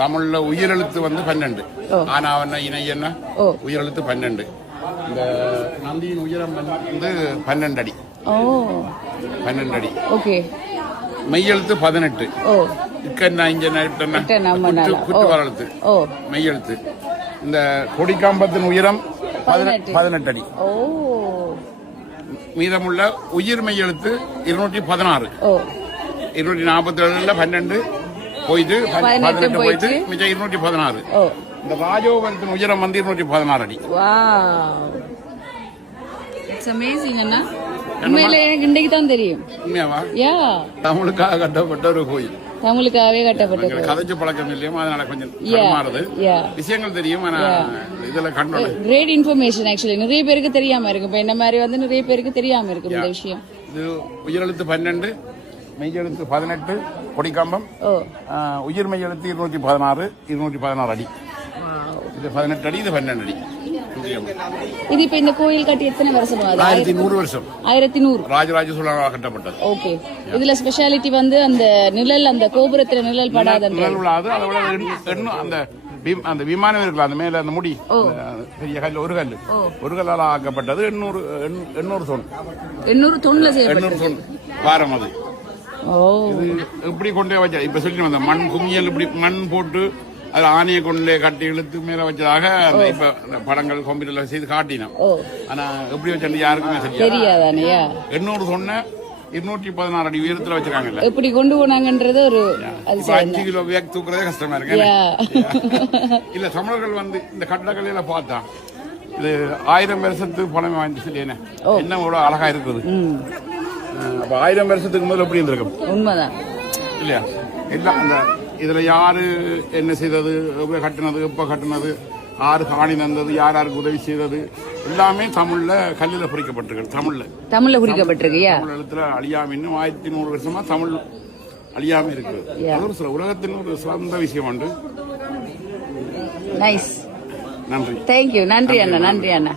தமிழ்ல உயிரெழுத்து வந்து 12. ஆனாவன இணை என்ன உயிரெழுத்து 12. இந்த நந்தியின் உயரம் வந்து 12 அடி. 12 அடி. ஓகே. மெய்யெழுத்து 18. இக்கன்னா இங்க குற்று வரழுத்து மெய்யெழுத்து. இந்த கொடிக்காம்பத்தின் உயரம் 18 அடி. மீதமுள்ள உயிர் மெய்யெழுத்து 216. 247 12 போயிட்டு 18 போயிட்டு மிச்சம் 216. இந்த ராஜோபுரத்தின் உயரம் வந்து 216 அடி. இன்னைக்கு தான் தெரியும். தமிழுக்காக கட்டப்பட்ட ஒரு கோயில். தமிழுக்காகவே கட்டப்பட்ட கதைச்சு பழக்கம் இல்லையா, அதனால கொஞ்சம் மாறுது. விஷயங்கள் தெரியும். இதுல கண்டோம். Great information. ஆக்சுவலி நிறைய பேருக்கு தெரியாம இருக்கு. இப்ப என்ன மாதிரி வந்து நிறைய பேருக்கு தெரியாம இருக்கு இந்த விஷயம். இது உயிரெழுத்து 12, மெய்யெழுத்து 18 கொடிக்காம்பம். உயிர் மெய்யெழுத்து 216, 216 அடி. இது 18 அடி, இது 12 அடி. இது இப்ப இந்த கோயில் கட்டி எத்தனை வருஷம்? 1100 வருஷம். 1100 ராஜராஜ சோழனால் கட்டப்பட்டது. ஓகே. இதுல ஸ்பெஷாலிட்டி வந்து அந்த நிழல், அந்த கோபுரத்துல நிழல் படாத நிழல் விழாது. அதோட அந்த அந்த விமானம் இருக்குல்ல, அந்த மேல அந்த முடி பெரிய கல், ஒரு கல்லால் ஆக்கப்பட்டது. 800 தொன். 800 தொன்ல செய்யப்பட்டது. 800 தொன் வாரம் அது. இது இப்படி கொண்டே வச்சா இப்ப சொல்லி வந்த மண் குமியல் இப்படி மண் போட்டு அது ஆணையை கொண்டு கட்டி இழுத்து மேல வச்சதாக இப்ப படங்கள் கம்ப்யூட்டர்ல செய்து காட்டினோம். ஆனா எப்படி வச்சு யாருக்குமே தெரியாது. 800 சொன்ன 216 அடி உயரத்துல வச்சிருக்காங்கல்ல, எப்படி கொண்டு போனாங்கன்றது ஒரு 5 கிலோ வேக் தூக்குறதே கஷ்டமா இருக்கு. இல்ல தமிழர்கள் வந்து இந்த கட்டடக்கலையில பார்த்தா இது 1000 வருஷத்துக்கு பழமை வாங்கி சொல்லியேன்னு என்ன இவ்வளவு அழகா இருக்குது. அப்ப 1000 வருஷத்துக்கு முதல்ல எப்படி இருந்திருக்கும்? உண்மைதான் இல்லையா? எல்லாம் அந்த இதுல யாரு என்ன செய்தது, கட்டினது, எப்ப கட்டினது, யாரு காணி தந்தது, யார் யாருக்கு உதவி செய்தது, எல்லாமே தமிழ்ல கல்லில குறிக்கப்பட்டிருக்கு. தமிழ்ல குறிக்கப்பட்டிருக்கு. தமிழ் எழுத்துல அழியாம இன்னும் 1100 வருஷமா தமிழ் அழியாம இருக்கு. அது ஒரு சில உலகத்தின் ஒரு சிறந்த விஷயம் உண்டு. நைஸ். நன்றி. தேங்க்யூ. நன்றி அண்ணா. நன்றி அண்ணா.